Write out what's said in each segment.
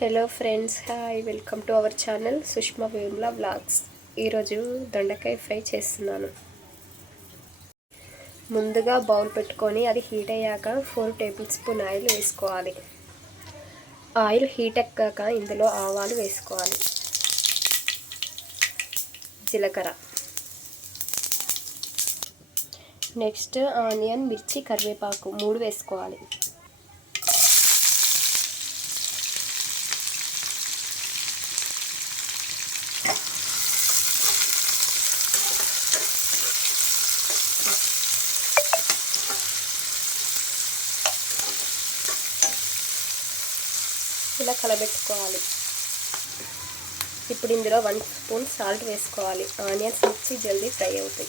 Hello friends, hi, welcome to our channel Sushma Vemula vlogs. ఈరోజు దొండకాయ fry చేస్తున్నాను. ముందుగా బౌల్ పెట్టుకొని అది హీట్ అయ్యాక 4 టేబుల్ స్పూన్ ఆయిల్ వేసుకోవాలి. ఆయిల్ హీట్ ఎక్కాక ఇందులో ఆవాలు వేసుకోవాలి, జీలకర్ర, నెక్స్ట్ ఆనియన్, మిర్చి, కరివేపాకు 3 వేసుకోవాలి. ఇలా కలబెట్టుకోవాలి. ఇప్పుడు ఇందులో 1 స్పూన్ సాల్ట్ వేసుకోవాలి. ఆనియన్స్, మిర్చి జల్దీ ఫ్రై అవుతాయి.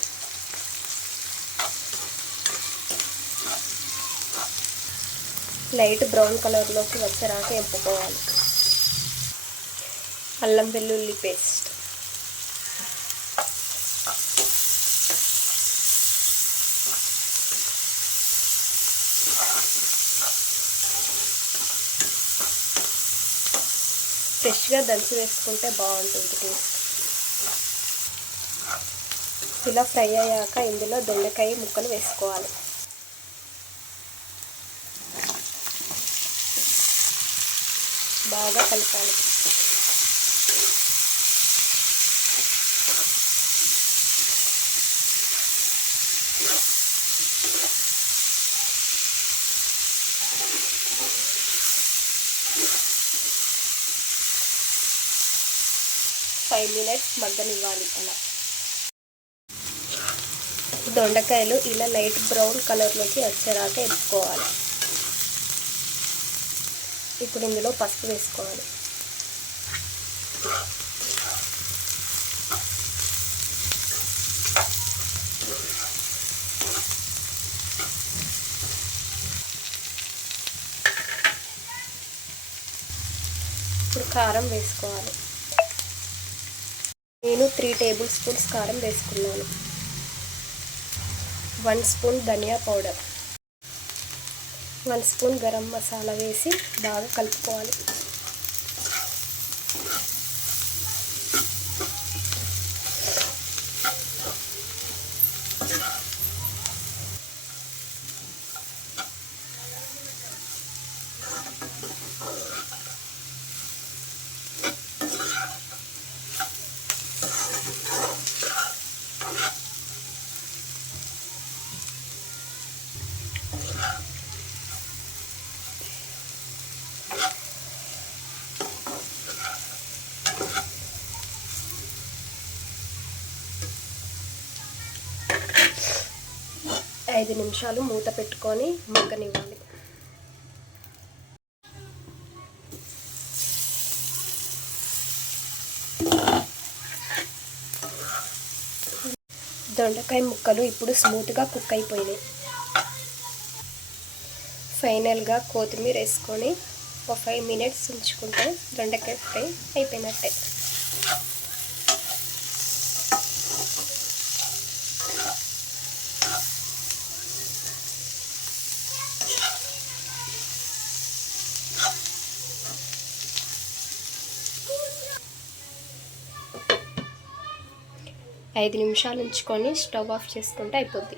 లైట్ బ్రౌన్ కలర్లోకి వచ్చేరాక ఎంపుకోవాలి. అల్లం వెల్లుల్లి పేస్ట్, ఫ్రెష్గా దంచి వేసుకుంటే బాగుంటుంది టేస్ట్. ఇలా ఫ్రై అయ్యాక ఇందులో దొండకాయ ముక్కలు వేసుకోవాలి. బాగా కలపాలి. ఫైవ్ మినిట్స్ మగ్గనివ్వాలి. అలా దొండకాయలు ఇలా లైట్ బ్రౌన్ కలర్లోకి వచ్చేరాక ఎంపుకోవాలి. ఇప్పుడు ఇందులో పసుపు వేసుకోవాలి. ఇప్పుడు కారం వేసుకోవాలి. నేను 3 టేబుల్ స్పూన్స్ కారం వేసుకున్నాను. 1 స్పూన్ ధనియా పౌడర్, 1 స్పూన్ గరం మసాలా వేసి బాగా కలుపుకోవాలి. ఐదు నిమిషాలు మూత పెట్టుకొని మగ్గనివ్వాలి. దొండకాయ ముక్కలు ఇప్పుడు స్మూత్గా కుక్ అయిపోయినాయి. ఫైనల్గా కొత్తిమీర వేసుకొని ఒక 5 మినిట్స్ ఉంచుకుంటే దొండకాయ ఫ్రై అయిపోయినట్టే. ఐదు నిమిషాలు ఉంచుకొని స్టవ్ ఆఫ్ చేసుకుంటే అయిపోద్ది.